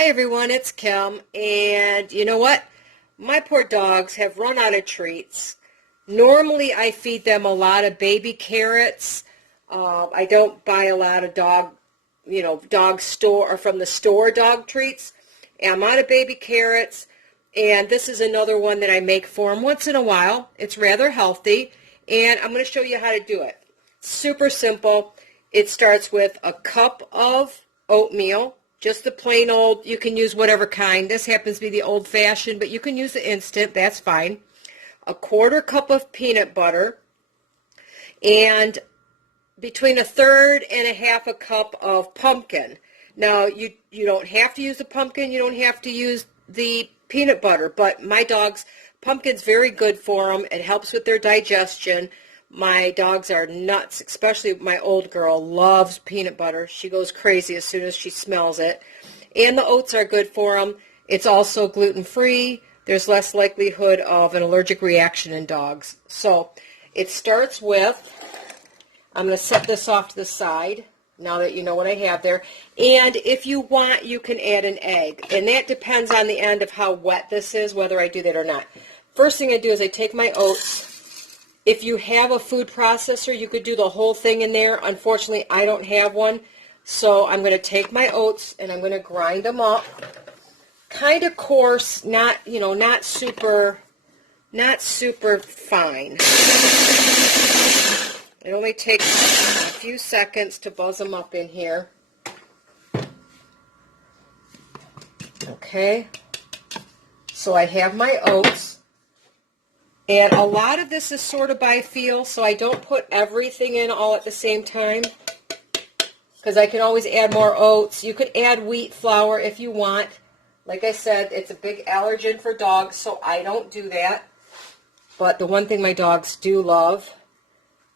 Hi everyone, it's Kim, and you know what? My poor dogs have run out of treats. Normally I feed them a lot of baby carrots. I don't buy a lot of dog store or from the store dog treats. And I'm out of baby carrots, and this is another one that I make for them once in a while. It's rather healthy, and I'm going to show you how to do it. Super simple. It starts with a cup of oatmeal. Just the plain old, you can use whatever kind. This happens to be the old-fashioned, but you can use the instant. That's fine. A quarter cup of peanut butter, and between a third and a half a cup of pumpkin. Now, you don't have to use the pumpkin. You don't have to use the peanut butter, but my dogs, pumpkin's very good for them. It helps with their digestion. My dogs are nuts, especially my old girl loves peanut butter. She goes crazy as soon as she smells it. And the oats are good for them. It's also gluten-free. There's less likelihood of an allergic reaction in dogs. So it starts with, I'm going to set this off to the side now that you know what I have there. And if you want, you can add an egg. And that depends on the end of how wet this is, whether I do that or not. First thing I do is I take my oats. If you have a food processor, you could do the whole thing in there. Unfortunately, I don't have one. So I'm going to take my oats and I'm going to grind them up. Kind of coarse, not super fine. It only takes a few seconds to buzz them up in here. Okay. So I have my oats. And a lot of this is sort of by feel, so I don't put everything in all at the same time, because I can always add more oats. You could add wheat flour if you want. Like I said, it's a big allergen for dogs, so I don't do that. But the one thing my dogs do love,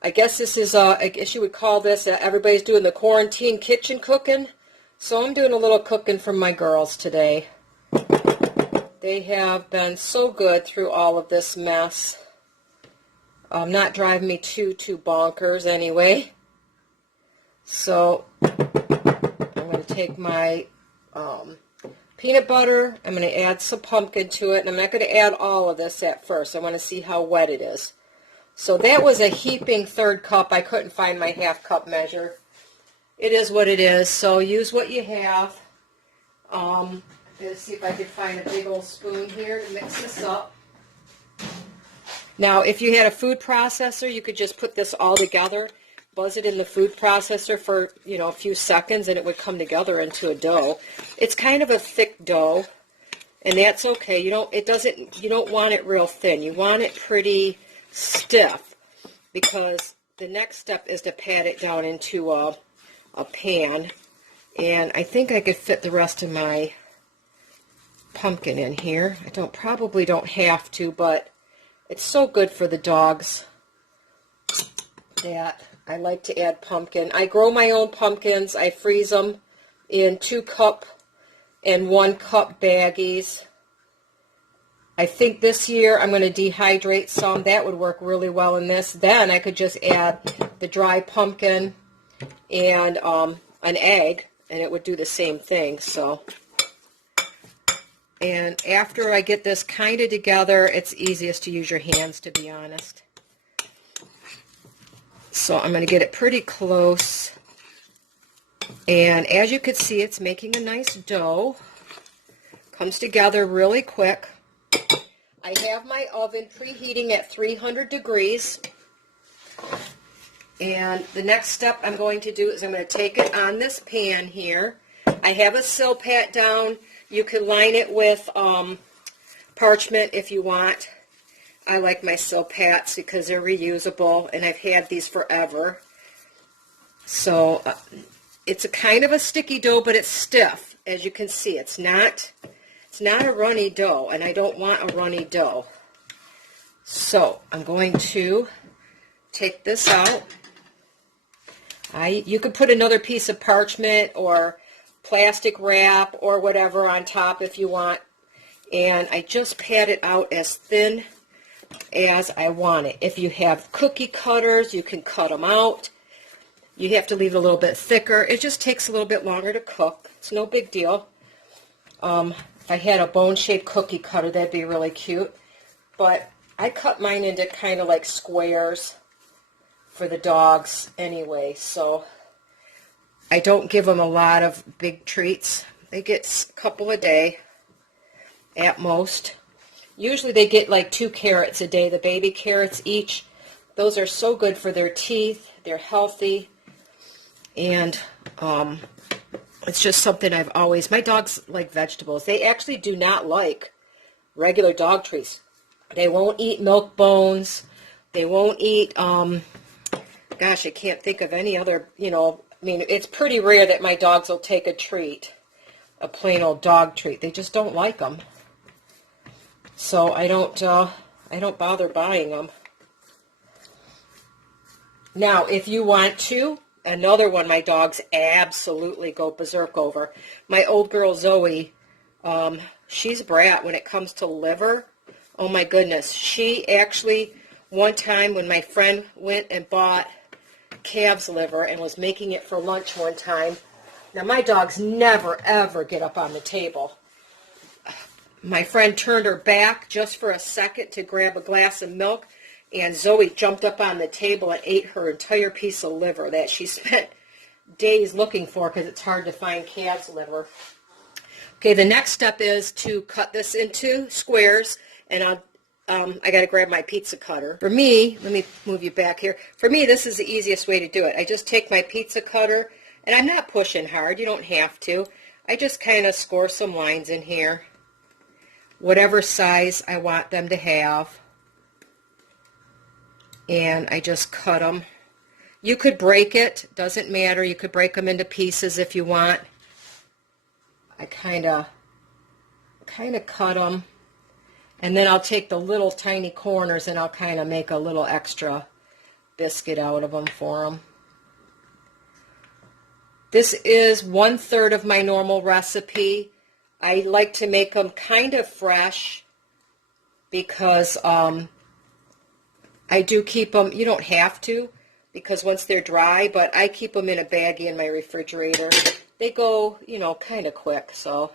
I guess this is, I guess you would call this, everybody's doing the quarantine kitchen cooking. So I'm doing a little cooking for my girls today. They have been so good through all of this mess. Not driving me too bonkers anyway. So I'm going to take my peanut butter. I'm going to add some pumpkin to it. And I'm not going to add all of this at first. I want to see how wet it is. So that was a heaping third cup. I couldn't find my half cup measure. It is what it is. So use what you have. Let's see if I can find a big old spoon here to mix this up. Now, if you had a food processor, you could just put this all together, buzz it in the food processor for, a few seconds, and it would come together into a dough. It's kind of a thick dough, and that's okay. You don't want it real thin. You want it pretty stiff, because the next step is to pat it down into a pan, and I think I could fit the rest of my pumpkin in here. I probably don't have to, but it's so good for the dogs that I like to add pumpkin. I grow my own pumpkins. I freeze them in 2 cup and 1 cup baggies. I think this year I'm going to dehydrate some. That would work really well in this. Then I could just add the dry pumpkin and an egg, and it would do the same thing. And after I get this kind of together, it's easiest to use your hands, to be honest. So I'm going to get it pretty close. And as you can see, it's making a nice dough. Comes together really quick. I have my oven preheating at 300 degrees. And the next step I'm going to do is I'm going to take it on this pan here. I have a Silpat down. You can line it with parchment if you want. I like my Silpats because they're reusable, and I've had these forever. So it's a kind of a sticky dough, but it's stiff. As you can see, it's not a runny dough, and I don't want a runny dough. So I'm going to take this out. You could put another piece of parchment or plastic wrap or whatever on top if you want, and I just pat it out as thin as I want it. If you have cookie cutters, you can cut them out. You have to leave it a little bit thicker. It just takes a little bit longer to cook. It's no big deal. If I had a bone-shaped cookie cutter, that'd be really cute. But I cut mine into kind of like squares for the dogs anyway, so I don't give them a lot of big treats. They get a couple a day at most. Usually they get like 2 carrots a day, the baby carrots each. Those are so good for their teeth. They're healthy. And it's just something I've always... My dogs like vegetables. They actually do not like regular dog treats. They won't eat milk bones. They won't eat... gosh, I can't think of any other, I mean, it's pretty rare that my dogs will take a treat, a plain old dog treat. They just don't like them. So I don't bother buying them. Now, if you want to, another one my dogs absolutely go berserk over. My old girl Zoe, she's a brat when it comes to liver. Oh my goodness. She actually, one time when my friend went and bought calf's liver and was making it for lunch one time. Now my dogs never ever get up on the table. My friend turned her back just for a second to grab a glass of milk, and Zoe jumped up on the table and ate her entire piece of liver that she spent days looking for because it's hard to find calf's liver. Okay, the next step is to cut this into squares, and I got to grab my pizza cutter. For me, let me move you back here. For me, this is the easiest way to do it. I just take my pizza cutter, and I'm not pushing hard. You don't have to. I just kind of score some lines in here, whatever size I want them to have, and I just cut them. You could break it. Doesn't matter. You could break them into pieces if you want. I kind of cut them. And then I'll take the little tiny corners and I'll kind of make a little extra biscuit out of them for them. This is 1/3 of my normal recipe. I like to make them kind of fresh because I do keep them, you don't have to because once they're dry, but I keep them in a baggie in my refrigerator. They go, kind of quick, so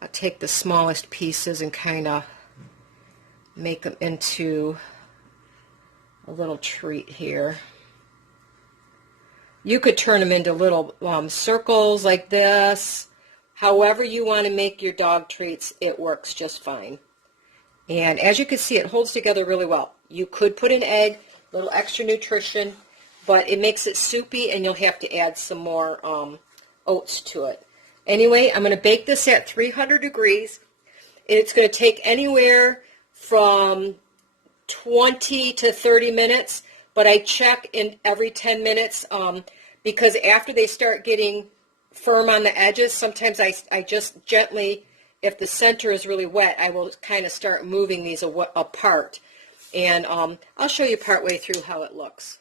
I'll take the smallest pieces and kind of make them into a little treat here. You could turn them into little circles like this. However you want to make your dog treats, it works just fine. And as you can see, it holds together really well. You could put an egg, a little extra nutrition, but it makes it soupy and you'll have to add some more oats to it. Anyway, I'm going to bake this at 300 degrees. It's going to take anywhere from 20 to 30 minutes, but I check in every 10 minutes because after they start getting firm on the edges, sometimes I just gently, if the center is really wet, I will kind of start moving these apart. And I'll show you partway through how it looks.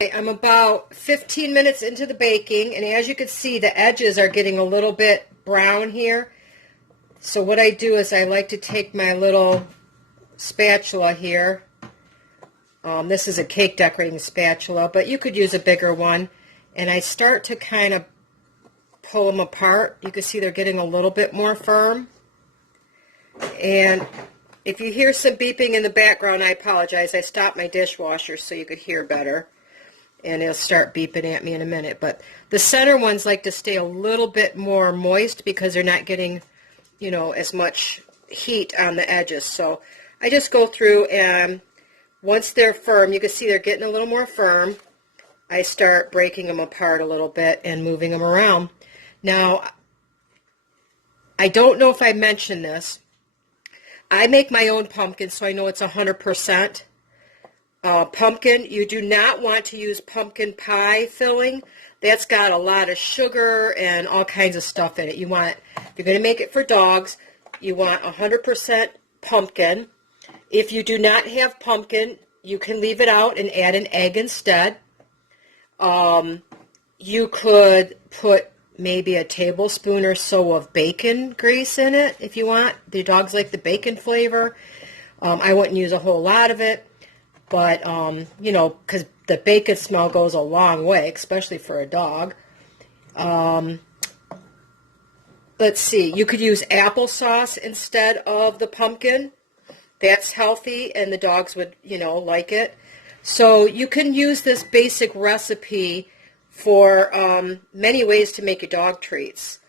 Okay, I'm about 15 minutes into the baking, and as you can see, the edges are getting a little bit brown here. So what I do is I like to take my little spatula here. This is a cake decorating spatula, but you could use a bigger one. And I start to kind of pull them apart. You can see they're getting a little bit more firm. And if you hear some beeping in the background, I apologize. I stopped my dishwasher so you could hear better. And it'll start beeping at me in a minute. But the center ones like to stay a little bit more moist because they're not getting, as much heat on the edges. So I just go through, and once they're firm, you can see they're getting a little more firm. I start breaking them apart a little bit and moving them around. Now, I don't know if I mentioned this. I make my own pumpkin, so I know it's 100% pumpkin. You do not want to use pumpkin pie filling. That's got a lot of sugar and all kinds of stuff in it. If you're going to make it for dogs, you want 100% pumpkin. If you do not have pumpkin, you can leave it out and add an egg instead. You could put maybe a tablespoon or so of bacon grease in it if you want. The dogs like the bacon flavor. I wouldn't use a whole lot of it, but, because the bacon smell goes a long way, especially for a dog. let's see, you could use applesauce instead of the pumpkin. That's healthy, and the dogs would, like it. So you can use this basic recipe for many ways to make your dog treats.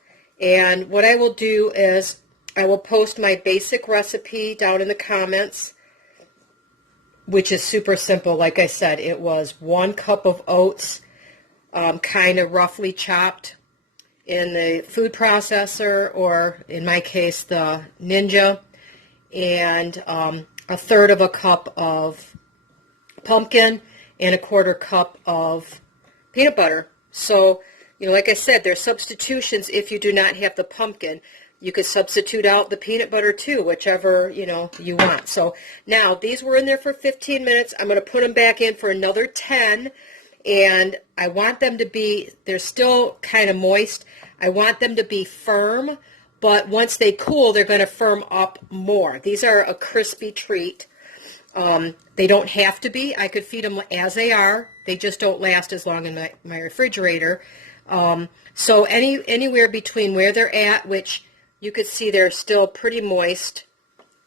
And what I will do is I will post my basic recipe down in the comments, which is super simple. Like I said, it was 1 cup of oats, kind of roughly chopped in the food processor, or in my case, the Ninja, and 1/3 of a cup of pumpkin and 1/4 cup of peanut butter. So, like I said, there's substitutions if you do not have the pumpkin. You could substitute out the peanut butter too, whichever, you want. So now these were in there for 15 minutes. I'm going to put them back in for another 10, and I want them to be, they're still kind of moist. I want them to be firm, but once they cool, they're going to firm up more. These are a crispy treat. They don't have to be. I could feed them as they are. They just don't last as long in my refrigerator. So anywhere between where they're at, which you could see they're still pretty moist,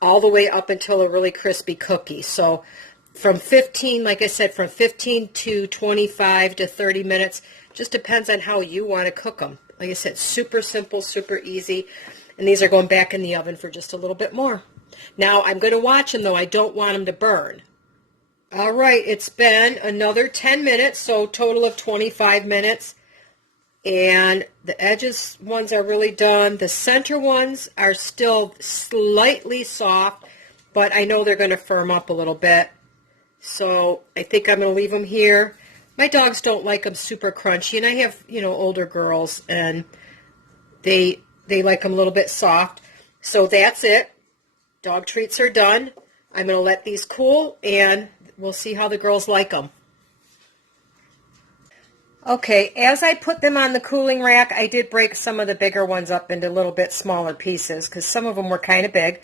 all the way up until a really crispy cookie. So from 15, like I said, from 15 to 25 to 30 minutes, just depends on how you want to cook them. Like I said, super simple, super easy. And these are going back in the oven for just a little bit more. Now, I'm going to watch them, though. I don't want them to burn. All right, it's been another 10 minutes, so total of 25 minutes. And the edges ones are really done. The center ones are still slightly soft, but I know they're going to firm up a little bit. So I think I'm going to leave them here. My dogs don't like them super crunchy, and I have, older girls, and they like them a little bit soft. So that's it. Dog treats are done. I'm going to let these cool, and we'll see how the girls like them. Okay, as I put them on the cooling rack, I did break some of the bigger ones up into a little bit smaller pieces because some of them were kind of big.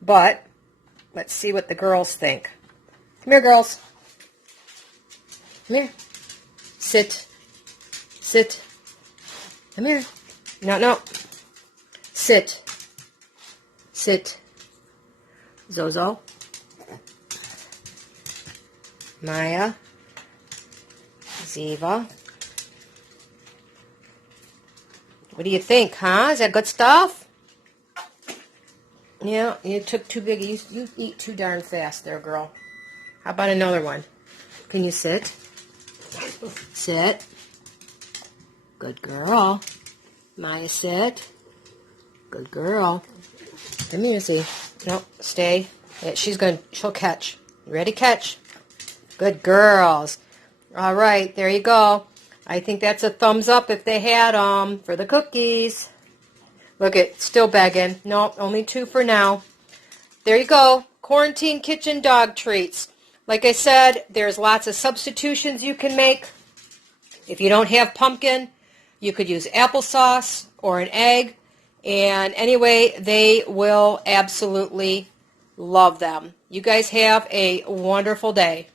But let's see what the girls think. Come here, girls. Come here. Sit. Sit. Come here. No. Sit. Sit. Zozo. Maya. Ziva. What do you think, huh? Is that good stuff? Yeah, you took too big. You eat too darn fast there, girl. How about another one? Can you sit? Sit. Good girl. Maya, sit. Good girl. Come here, see. No, stay. Yeah, she'll catch. Ready, catch. Good girls. All right, there you go. I think that's a thumbs up if they had them for the cookies. Look, it's still begging. Nope, only 2 for now. There you go. Quarantine kitchen dog treats. Like I said, there's lots of substitutions you can make. If you don't have pumpkin, you could use applesauce or an egg. And anyway, they will absolutely love them. You guys have a wonderful day.